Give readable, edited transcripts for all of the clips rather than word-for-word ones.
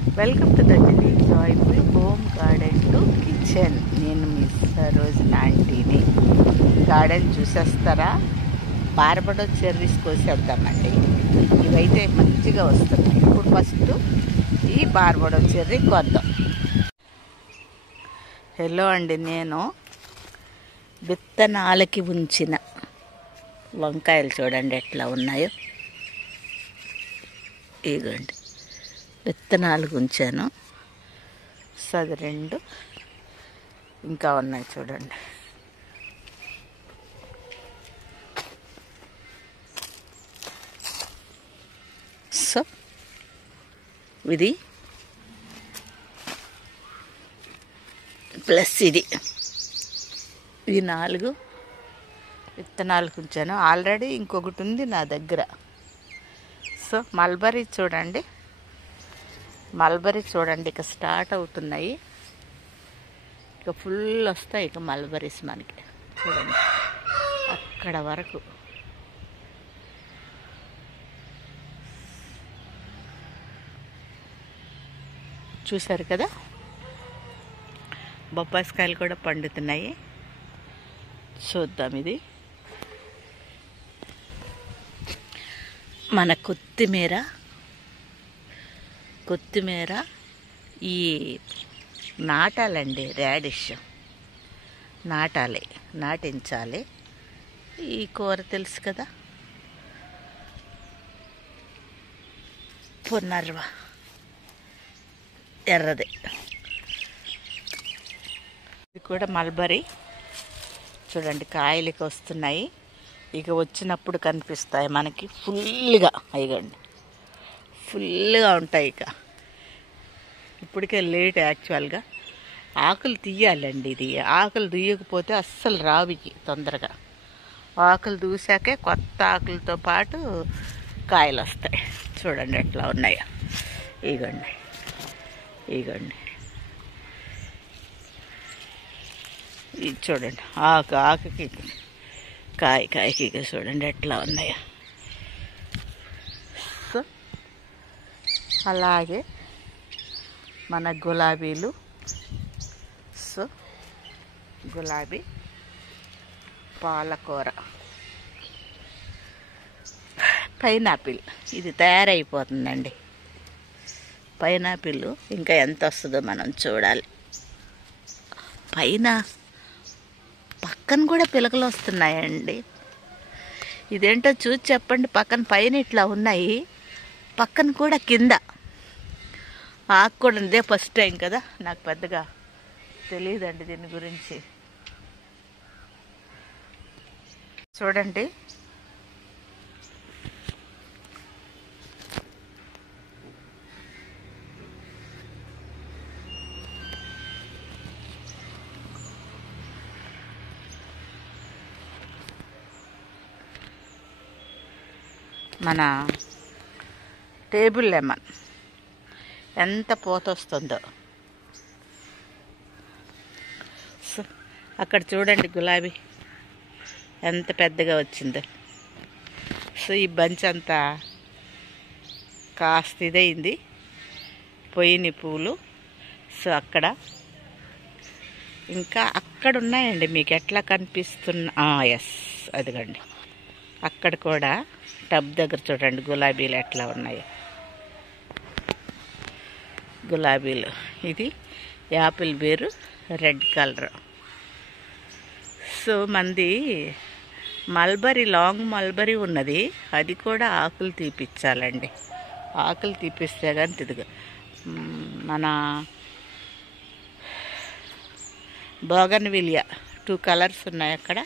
Welcome to the joyful home garden to kitchen. నేను miss రోజు ఆంటీని. గార్డెన్ చూసేస్తారా? బార్బడో చెర్రీస్ కోసేద్దామండి. ఇవైతే మంచిగా వస్తున్నాయి. ఇప్పుడు ఫస్ట్ ఈ బార్బడో చెర్రీ కొద్దాం. హలో అండి, నేను విత్తనాలకి ఉంచిన వంకాయలు చూడండి ఎట్లా ఉన్నాయో. ఇదిగోండి విత్తనాలకు ఉంచాను. అది 2 ఇంకా ఉన్నాయి చూడండి. సో ఇది ప్లస్ ఇది 4 విత్తనాలకు ఉంచాను. ఆల్రెడీ ఇంకొకటి ఉంది నా దగ్గర. సో మల్బరీ చూడండి, ఇక స్టార్ట్ అవుతున్నాయి. ఇక ఫుల్ వస్తాయి ఇక మల్బరీస్ మనకి. చూడండి అక్కడ వరకు. చూసారు కదా, బొప్పాయికాయలు కూడా పండుతున్నాయి. చూద్దాం. ఇది మన కొత్తిమీర ఈ నాటాలండి. రాడిష్ నాటించాలి. ఈ కూర తెలుసు కదా, పునర్వ ఎర్రది. ఇది కూడా మల్బరీ. చూడండి కాయలకి వస్తున్నాయి. ఇక వచ్చినప్పుడు కనిపిస్తాయి మనకి ఫుల్గా. అయ్యండి ఫుల్గా ఉంటాయి. ఇక ఇప్పటికే లేట్. యాక్చువల్గా ఆకులు తీయాలండి. ఇది ఆకులు తీయకపోతే అస్సలు రావికి తొందరగా. ఆకులు దూసాకే కొత్త ఆకులతో పాటు కాయలు వస్తాయి. చూడండి ఎట్లా ఉన్నాయో. ఇగోండి ఇది చూడండి. ఆకుకి కాయకి ఇక చూడండి ఎట్లా ఉన్నాయో. సో అలాగే మన గులాబీలు. సో గులాబీ, పాలకూర, పైనాపిల్ ఇది తయారైపోతుందండి. పైనాపిల్ ఇంకా ఎంత వస్తుందో మనం చూడాలి. పక్కన కూడా పిలకలు వస్తున్నాయండి. ఇదేంటో చూసి చెప్పండి. పైన ఇట్లా ఉన్నాయి, పక్కన కూడా కింద ఆకు కూడా. ఇదే ఫస్ట్ టైం కదా, నాకు పెద్దగా తెలియదండి దీని గురించి. చూడండి మన టేబుల్ లెమన్ ఎంత పూత వస్తుందో. సో అక్కడ చూడండి గులాబీ ఎంత పెద్దగా వచ్చిందో. సో ఈ బంచ్ అంతా కాస్త ఇదైంది, పోయిన పూలు. సో అక్కడ ఇంకా అక్కడ ఉన్నాయండి. మీకు ఎట్లా కనిపిస్తున్నా? ఎస్, అదిగండి అక్కడ కూడా టబ్ దగ్గర చూడండి గులాబీలు ఎట్లా ఉన్నాయి. గులాబీలు. ఇది యాపిల్ బేరు, రెడ్ కలర్. సో మంది మల్బరీ, లాంగ్ మల్బరీ ఉన్నది. అది కూడా ఆకులు తీపిచ్చాలండి. ఆకులు తీపిస్తే కానీ తిరుగు. మన బోగన్విలియా 2 కలర్స్ ఉన్నాయి అక్కడ.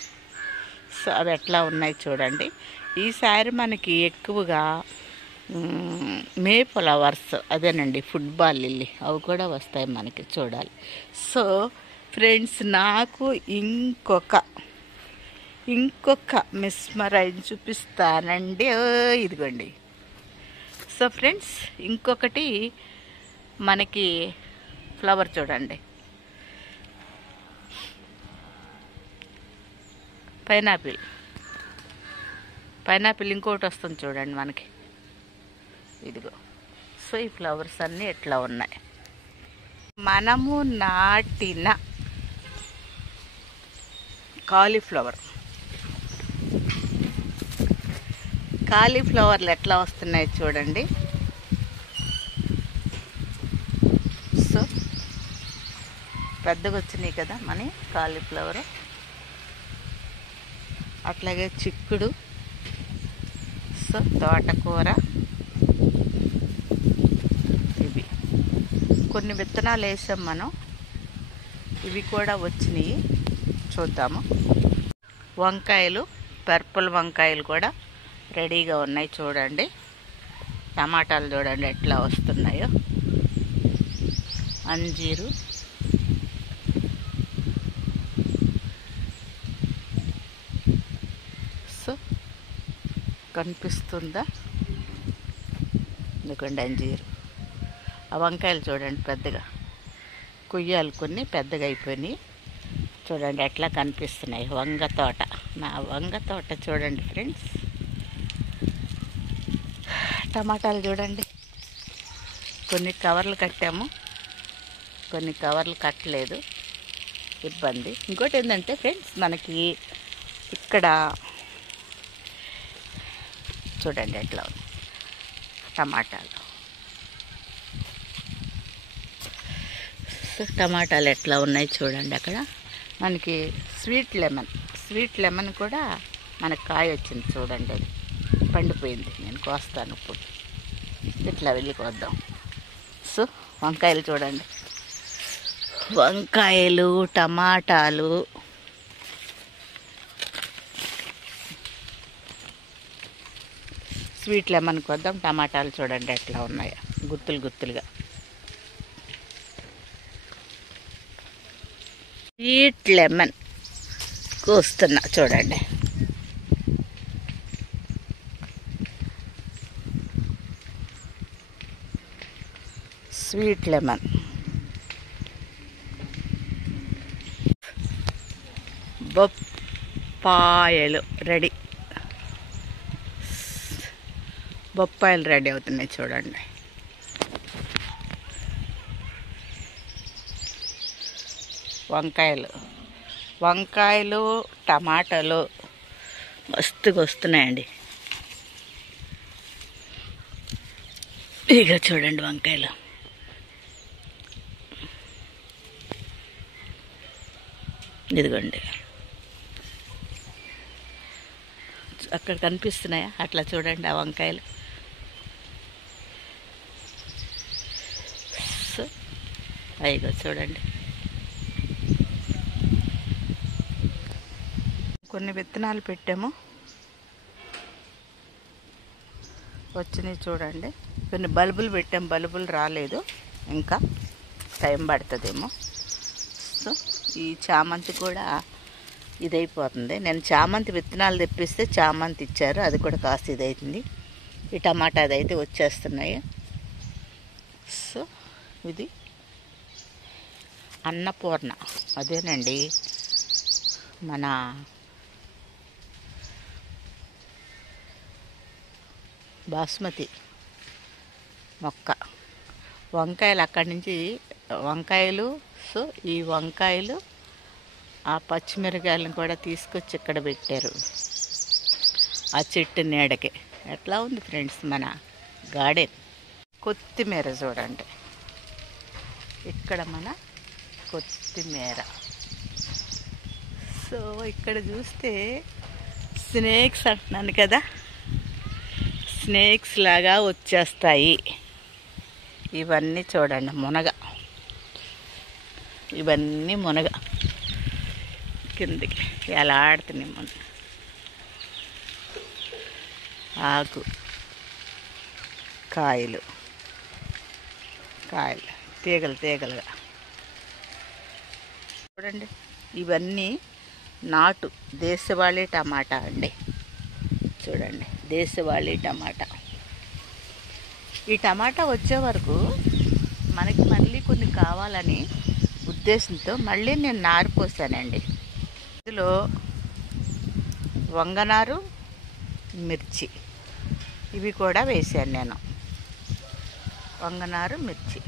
సో అవి ఎట్లా ఉన్నాయి చూడండి. ఈసారి మనకి ఎక్కువగా మే ఫ్లవర్స్, అదేనండి ఫుట్బాల్ లిల్లీ, అవి కూడా వస్తాయి మనకి. చూడాలి. సో ఫ్రెండ్స్, నాకు ఇంకొక మిస్మరైజ్ చూపిస్తానండి. ఇదిగోండి. సో ఫ్రెండ్స్, ఇంకొకటి మనకి ఫ్లవర్ చూడండి. పైనాపిల్ ఇంకోటి వస్తుంది చూడండి మనకి. ఇదిగో. సో ఈ ఫ్లవర్స్ అన్నీ ఎట్లా ఉన్నాయి. మనము నాటిన కాలీఫ్లవర్లు ఎట్లా వస్తున్నాయి చూడండి. సో పెద్దగా వచ్చినాయి కదా మన కాలీఫ్లవర్. అట్లాగే చిక్కుడు, సో తోటకూర, ఇవి కొన్ని విత్తనాలు వేసాం మనం, ఇవి కూడా వచ్చినాయి. చూద్దాము. వంకాయలు, పర్పుల్ వంకాయలు కూడా రెడీగా ఉన్నాయి చూడండి. టమాటాలు చూడండి ఎట్లా వస్తున్నాయో. అంజీరు, సో కనిపిస్తుందా? ఎందుకండి అంజీరు. ఆ వంకాయలు చూడండి పెద్దగా, కొయ్యాలు కొన్ని పెద్దగా అయిపోయినాయి. చూడండి ఎట్లా కనిపిస్తున్నాయి. వంగ తోట, నా వంగ తోట చూడండి ఫ్రెండ్స్. టమాటాలు చూడండి, కొన్ని కవర్లు కట్టాము, కొన్ని కవర్లు కట్టలేదు, ఇబ్బంది. ఇంకోటి ఏంటంటే ఫ్రెండ్స్, మనకి ఇక్కడ చూడండి ఎట్లా ఉంది టమాటాలు. టమాటాలు ఎట్లా ఉన్నాయి చూడండి. అక్కడ మనకి స్వీట్ లెమన్ కూడా మనకు కాయ వచ్చింది చూడండి. అది పండిపోయింది, నేను కోస్తాను ఇప్పుడు. ఇట్లా వెళ్ళి కోద్దాం. సో వంకాయలు చూడండి, వంకాయలు, టమాటాలు, స్వీట్ లెమన్ కోద్దాం. టమాటాలు చూడండి ఎట్లా ఉన్నాయో, గుత్తులు గుత్తులుగా. స్వీట్ లెమన్ కోస్తున్నా చూడండి. స్వీట్ లెమన్, బొప్పాయలు రెడీ. బొప్పాయిలు రెడీ అవుతున్నాయి చూడండి. వంకాయలు, టమాటాలు మస్తుగా వస్తున్నాయండి. ఇక చూడండి వంకాయలు. ఇదిగోండి అక్కడ కనిపిస్తున్నాయా? అట్లా చూడండి ఆ వంకాయలు. సో అయ్యో చూడండి. కొన్ని విత్తనాలు పెట్టాము, వచ్చినాయి చూడండి. కొన్ని బల్బులు పెట్టాము, బల్బులు రాలేదు, ఇంకా టైం పడుతుందేమో. సో ఈ చామంతి కూడా ఇదైపోతుంది. నేను చామంతి విత్తనాలు తెప్పిస్తే చామంతి ఇచ్చారు, అది కూడా కాస్త ఇదైతుంది. ఈ టమాటా అదైతే వచ్చేస్తున్నాయి. సో ఇది అన్నపూర్ణ, అదేనండి మన బాస్మతి మొక్క. వంకాయలు అక్కడి నుంచి వంకాయలు. సో ఈ వంకాయలు, ఆ పచ్చిమిరకాయలను కూడా తీసుకొచ్చి ఇక్కడ పెట్టారు ఆ చెట్టు నీడకి. ఎట్లా ఉంది ఫ్రెండ్స్ మన గార్డెన్. కొత్తిమీర చూడండి, ఇక్కడ మన కొత్తిమీర. సో ఇక్కడ చూస్తే స్నేక్స్ అంటున్నాను కదా, స్నేక్స్ లాగా వచ్చేస్తాయి. ఇవన్నీ చూడండి మునగ, ఇవన్నీ మునగ కిందికి ఎలా ఆడుతున్నాయి. మన ఆకు, కాయలు తీగలుగా చూడండి. ఇవన్నీ నాటు దేశవాళీ టమాటా అండి. చూడండి దేశవాళీ టమాటా. ఈ టమాటా వచ్చే వరకు మనకి మళ్ళీ కొన్ని కావాలని ఉద్దేశంతో మళ్ళీ నేను నారు పోసానండి. ఇందులో వంగనారు, మిర్చి ఇవి కూడా వేసాను నేను. వంగనారు మిర్చి,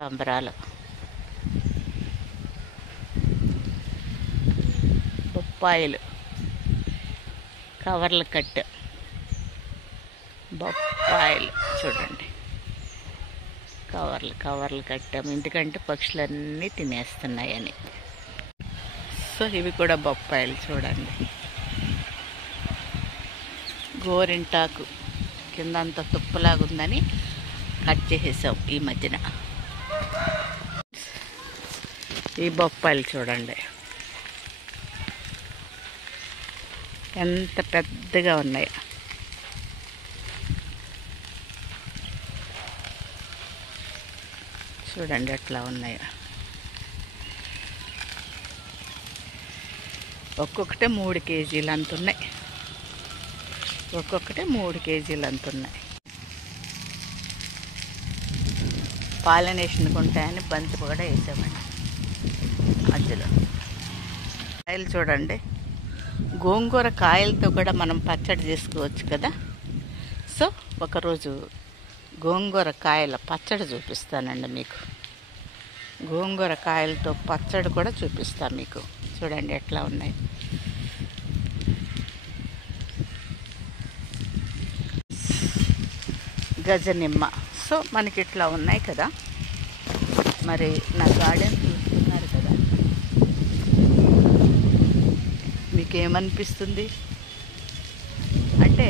సంబరాలు, బొప్పాయిలు, కవర్ల కట్టు బొప్పాయిలు చూడండి, కవర్లు కట్టాము ఎందుకంటే పక్షులన్నీ తినేస్తున్నాయని. సో ఇవి కూడా బొప్పాయిలు చూడండి. గోరింటాకు కింద అంత తుప్పలాగుందని కట్ చేసేసాం ఈ మధ్యన. ఈ బొప్పాయిలు చూడండి ఎంత పెద్దగా ఉన్నాయి. చూడండి ఎట్లా ఉన్నాయో. ఒక్కొక్కటే 3 కేజీలు అంత ఉన్నాయి. ఒక్కొక్కటే 3 కేజీలు అంత ఉన్నాయి. పాలినేషన్కి ఉంటాయని బంతి కూడా వేసామండి మధ్యలో. కాయలు చూడండి, గోంగూర కాయలతో కూడా మనం పచ్చడి చేసుకోవచ్చు కదా. సో ఒకరోజు గోంగూర కాయల పచ్చడి చూపిస్తానండి మీకు. గోంగూర కాయలతో పచ్చడి కూడా చూపిస్తాను మీకు. చూడండి ఎట్లా ఉన్నాయి. గజనిమ్మ. సో మనకి ఇట్లా ఉన్నాయి కదా. మరి నా గార్డెన్ చూస్తున్నారు కదా, మీకేమనిపిస్తుంది అంటే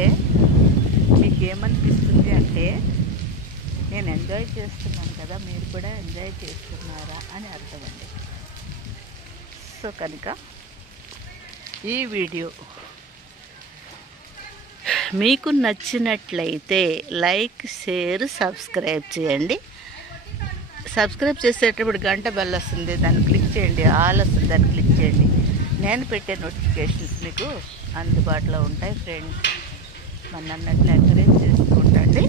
నేను ఎంజాయ్ చేస్తున్నాను కదా, మీరు కూడా ఎంజాయ్ చేస్తున్నారా అని అర్థమండి. సో కనుక ఈ వీడియో మీకు నచ్చినట్లయితే లైక్, షేర్, సబ్స్క్రైబ్ చేయండి. సబ్స్క్రైబ్ చేసేటప్పుడు గంట బెల్ వస్తుంది, దాన్ని క్లిక్ చేయండి. ఆల్ వస్తుంది, దాన్ని క్లిక్ చేయండి. నేను పెట్టే నోటిఫికేషన్స్ మీకు అందుబాటులో ఉంటాయి. ఫ్రెండ్స్ నన్ను అన్నట్లు ఎంకరేజ్ చేస్తూ ఉండండి.